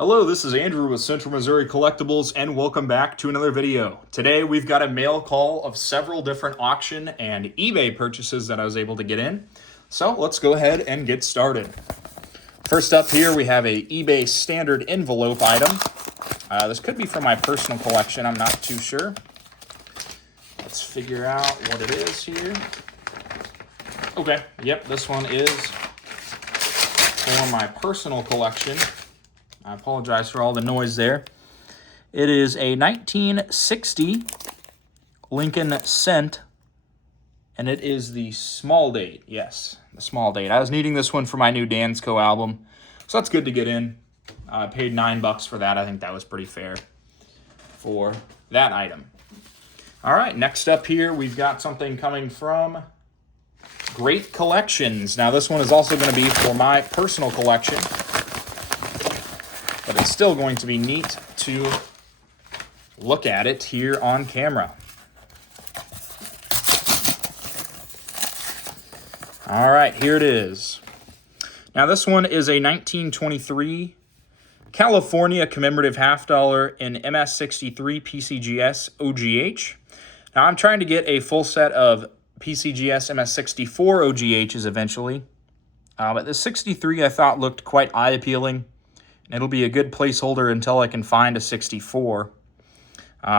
Hello, this is Andrew with Central Missouri Collectibles, and welcome back to another video. Today we've got a mail call of several different auction and eBay purchases that I was able to get in. So let's go ahead and get started. First up here we have a eBay standard envelope item. This could be from my personal collection, I'm not too sure. Let's figure out what it is here. Okay, yep, this one is for my personal collection. I apologize for all the noise there. It is a 1960 Lincoln Cent, and it is the small date. Yes, the small date. I was needing this one for my new Dansco album, so that's good to get in. I paid $9 for that. I think that was pretty fair for that item. All right, next up here, we've got something coming from Great Collections. Now, this one is also going to be for my personal collection, but it's still going to be neat to look at it here on camera. All right, here it is. Now, this one is a 1923 California commemorative half dollar in MS63 PCGS OGH. Now, I'm trying to get a full set of PCGS MS64 OGHs eventually, but the 63 I thought looked quite eye-appealing. It'll be a good placeholder until I can find a 64.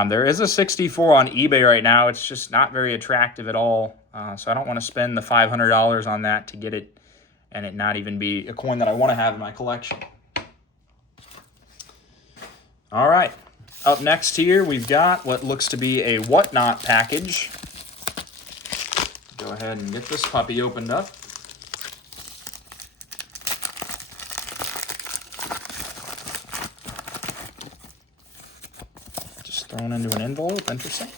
There is a 64 on eBay right now. It's just not very attractive at all. So I don't want to spend the $500 on that to get it and it not even be a coin that I want to have in my collection. All right. Up next here, we've got what looks to be a whatnot package. Go ahead and get this puppy opened up. Thrown into an envelope. Interesting.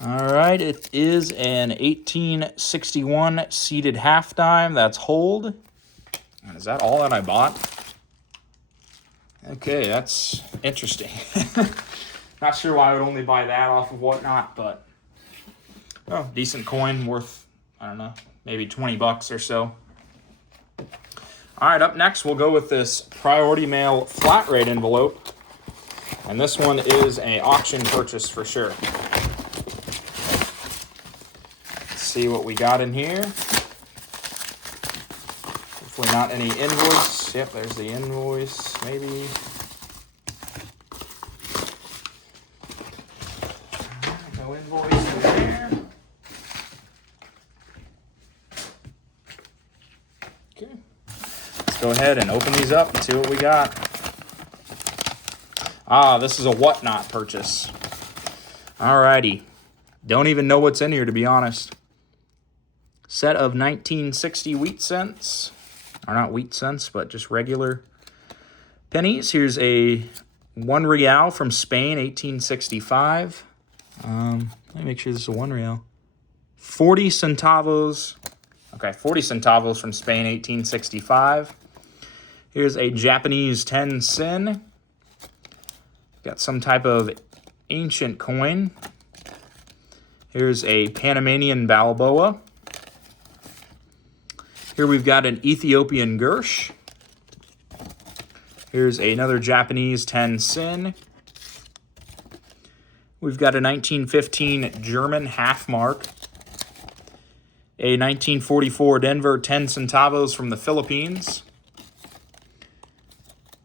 All right, it is an 1861 seated half dime. That's hold. And is that all that I bought? Okay, that's interesting. Not sure why I would only buy that off of whatnot, but oh, decent coin worth, I don't know, maybe 20 bucks or so. All right, up next we'll go with this priority mail flat rate envelope. And this one is an auction purchase for sure. Let's see what we got in here. Hopefully not any invoice. Yep, there's the invoice, maybe. No invoice in there. Okay. Let's go ahead and open these up and see what we got. Ah, this is a whatnot purchase. Alrighty. Don't even know what's in here, to be honest. Set of 1960 wheat cents. Or not wheat cents, but just regular pennies. Here's a 1 real from Spain, 1865. Let me make sure this is a 1 real. 40 centavos. Okay, 40 centavos from Spain, 1865. Here's a Japanese 10 sen. Got some type of ancient coin. Here's a Panamanian Balboa. Here we've got an Ethiopian Gersh. Here's another Japanese 10 sen. We've got a 1915 German half mark. A 1944 Denver 10 centavos from the Philippines.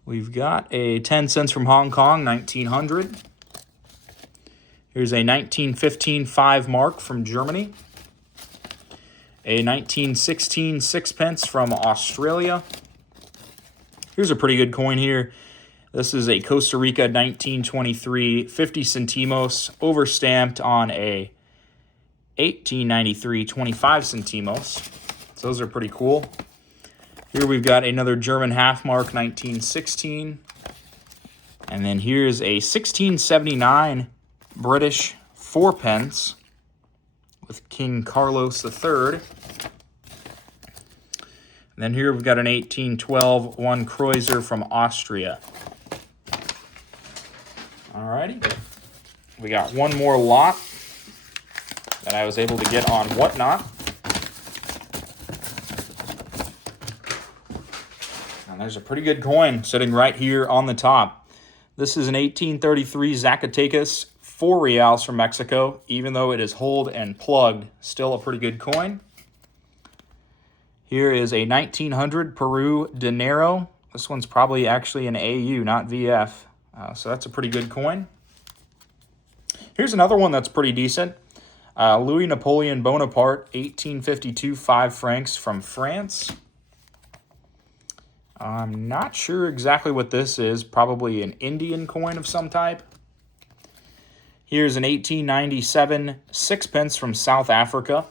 We've got a 10 cents from Hong Kong, 1900. Here's a 1915 5 mark from Germany. A 1916 sixpence from Australia. Here's a pretty good coin here. This is a Costa Rica 1923 50 centimos overstamped on a 1893 25 centimos. So those are pretty cool. Here we've got another German half mark, 1916. And then here's a 1679 British 4 pence with King Carlos III. And then here we've got an 1812 1 Kreuzer from Austria. Alrighty. We got one more lot that I was able to get on whatnot. There's a pretty good coin sitting right here on the top. This is an 1833 Zacatecas, 4 reals from Mexico. Even though it is holed and plugged, still a pretty good coin. Here is a 1900 Peru dinero. This one's probably actually an AU, not VF. So that's a pretty good coin. Here's another one that's pretty decent. Louis Napoleon Bonaparte, 1852, 5 francs from France. I'm not sure exactly what this is. Probably an Indian coin of some type. Here's an 1897 sixpence from South Africa.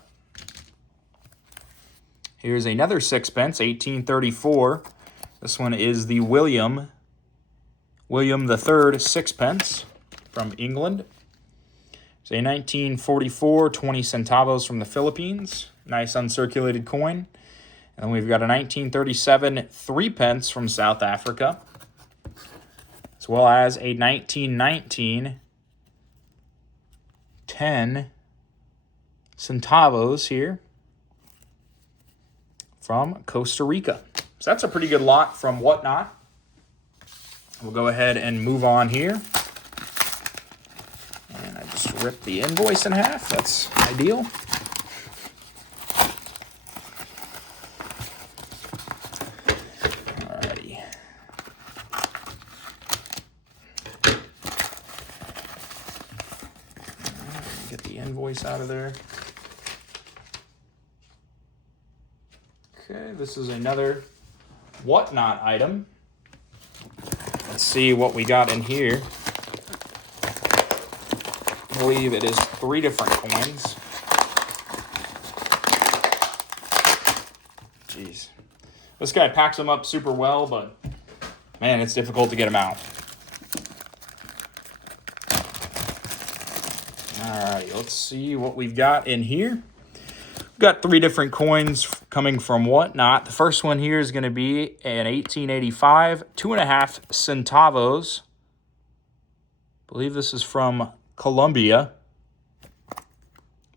Here's another sixpence, 1834. This one is the William III sixpence from England. It's a 1944 20 centavos from the Philippines. Nice uncirculated coin. And then we've got a 1937 3 pence from South Africa, as well as a 1919 10 centavos here from Costa Rica. So that's a pretty good lot from Whatnot. We'll go ahead and move on here. And I just ripped the invoice in half. That's ideal. Alrighty. Get the invoice out of there. Okay, this is another Whatnot item. Let's see what we got in here. I believe it is 3 different coins. Jeez. This guy packs them up super well, but man, it's difficult to get them out. Alright, let's see what we've got in here. We've got 3 different coins coming from Whatnot. The first one here is going to be an 1885 2.5 centavos. I believe this is from Colombia.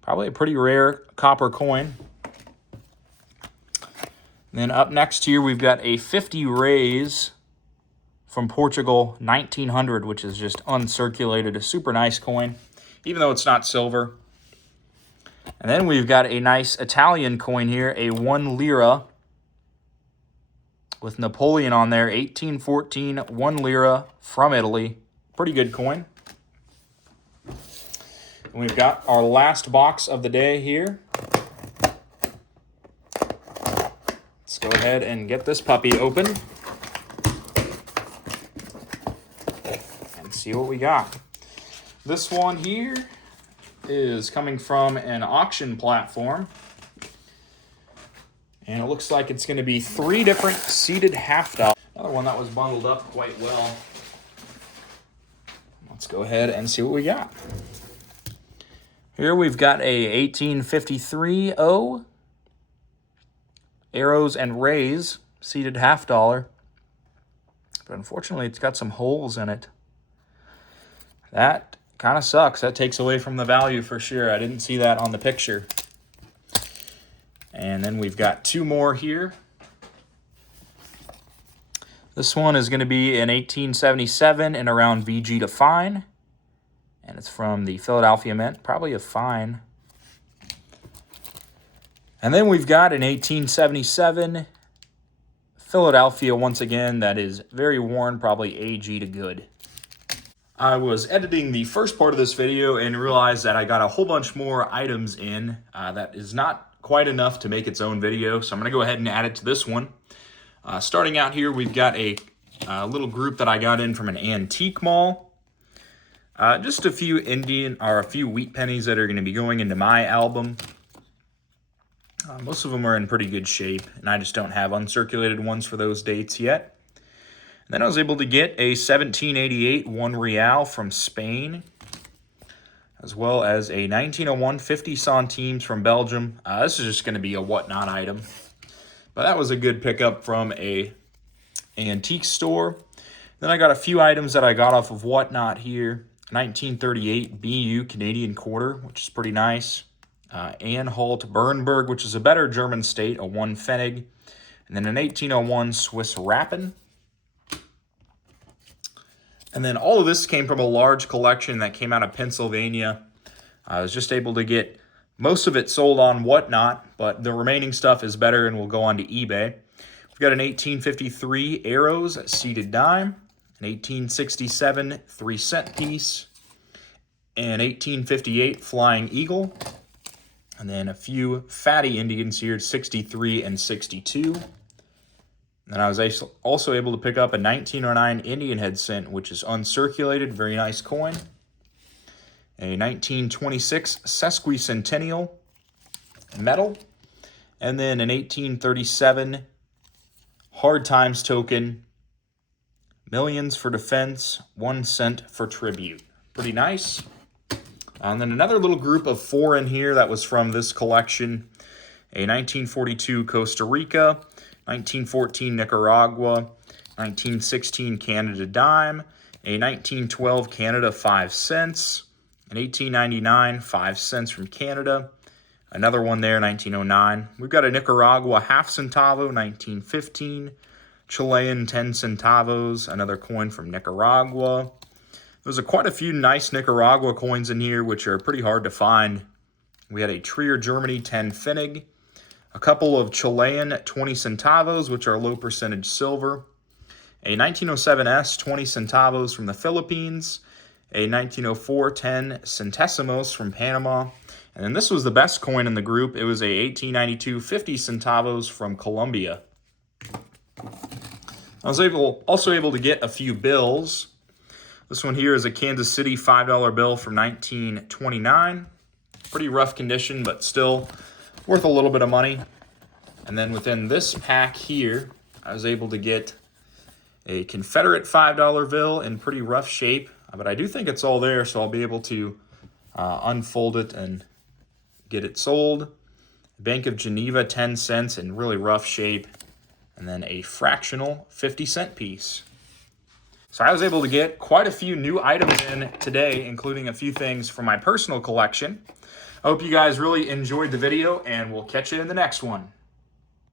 Probably a pretty rare copper coin. And then up next here, we've got a 50 rays from Portugal, 1900, which is just uncirculated. A super nice coin, even though it's not silver. And then we've got a nice Italian coin here, a 1 lira with Napoleon on there, 1814, 1 lira from Italy. Pretty good coin. And we've got our last box of the day here. Let's go ahead and get this puppy open and see what we got. This one here is coming from an auction platform. And it looks like it's going to be 3 different seated half dollars. Another one that was bundled up quite well. Let's go ahead and see what we got. Here we've got a 1853 O Arrows and Rays seated half dollar. But unfortunately, it's got some holes in it. That kind of sucks. That takes away from the value for sure. I didn't see that on the picture. And then we've got 2 more here. This one is going to be in 1877 and around VG to fine. And it's from the Philadelphia Mint, probably a fine. And then we've got an 1877 Philadelphia once again that is very worn, probably AG to good. I was editing the first part of this video and realized that I got a whole bunch more items in that is not quite enough to make its own video. So I'm going to go ahead and add it to this one. Starting out here, we've got a little group that I got in from an antique mall. Just a few a few wheat pennies that are going to be going into my album. Most of them are in pretty good shape, and I just don't have uncirculated ones for those dates yet. And then I was able to get a 1788 1 real from Spain, as well as a 1901 50 centimes from Belgium. This is just going to be a Whatnot item. But that was a good pickup from a antique store. Then I got a few items that I got off of Whatnot here. 1938 BU Canadian quarter, which is pretty nice. Anhalt Bernburg, which is a better German state, a 1 Pfennig. and then an 1801 Swiss Rapin. And then all of this came from a large collection that came out of Pennsylvania. I was just able to get most of it sold on Whatnot, but the remaining stuff is better and will go on to eBay. We've got an 1853 Arrows seated dime, an 1867 3-cent piece, an 1858 Flying Eagle, and then a few fatty Indians here, 63 and 62. And I was also able to pick up a 1909 Indian head cent, which is uncirculated, very nice coin. A 1926 sesquicentennial metal, and then an 1837 Hard Times token, millions for defense, 1 cent for tribute. Pretty nice. And then another little group of 4 in here that was from this collection. A 1942 Costa Rica, 1914 Nicaragua, 1916 Canada dime, a 1912 Canada 5 cents, an 1899 5 cents from Canada, another one there, 1909. We've got a Nicaragua half centavo, 1915, Chilean 10 centavos, another coin from Nicaragua. There's quite a few nice Nicaragua coins in here, which are pretty hard to find. We had a Trier Germany 10 Pfennig, a couple of Chilean 20 centavos, which are low percentage silver, a 1907S 20 centavos from the Philippines, a 1904 10 centésimos from Panama, and then this was the best coin in the group. It was a 1892 50 centavos from Colombia. I was also able to get a few bills. This one here is a Kansas City $5 bill from 1929. Pretty rough condition, but still worth a little bit of money. And then within this pack here, I was able to get a Confederate $5 bill in pretty rough shape. But I do think it's all there, so I'll be able to unfold it and get it sold. Bank of Geneva 10 cents in really rough shape. And then a fractional 50-cent piece. So I was able to get quite a few new items in today, including a few things from my personal collection. I hope you guys really enjoyed the video, and we'll catch you in the next one.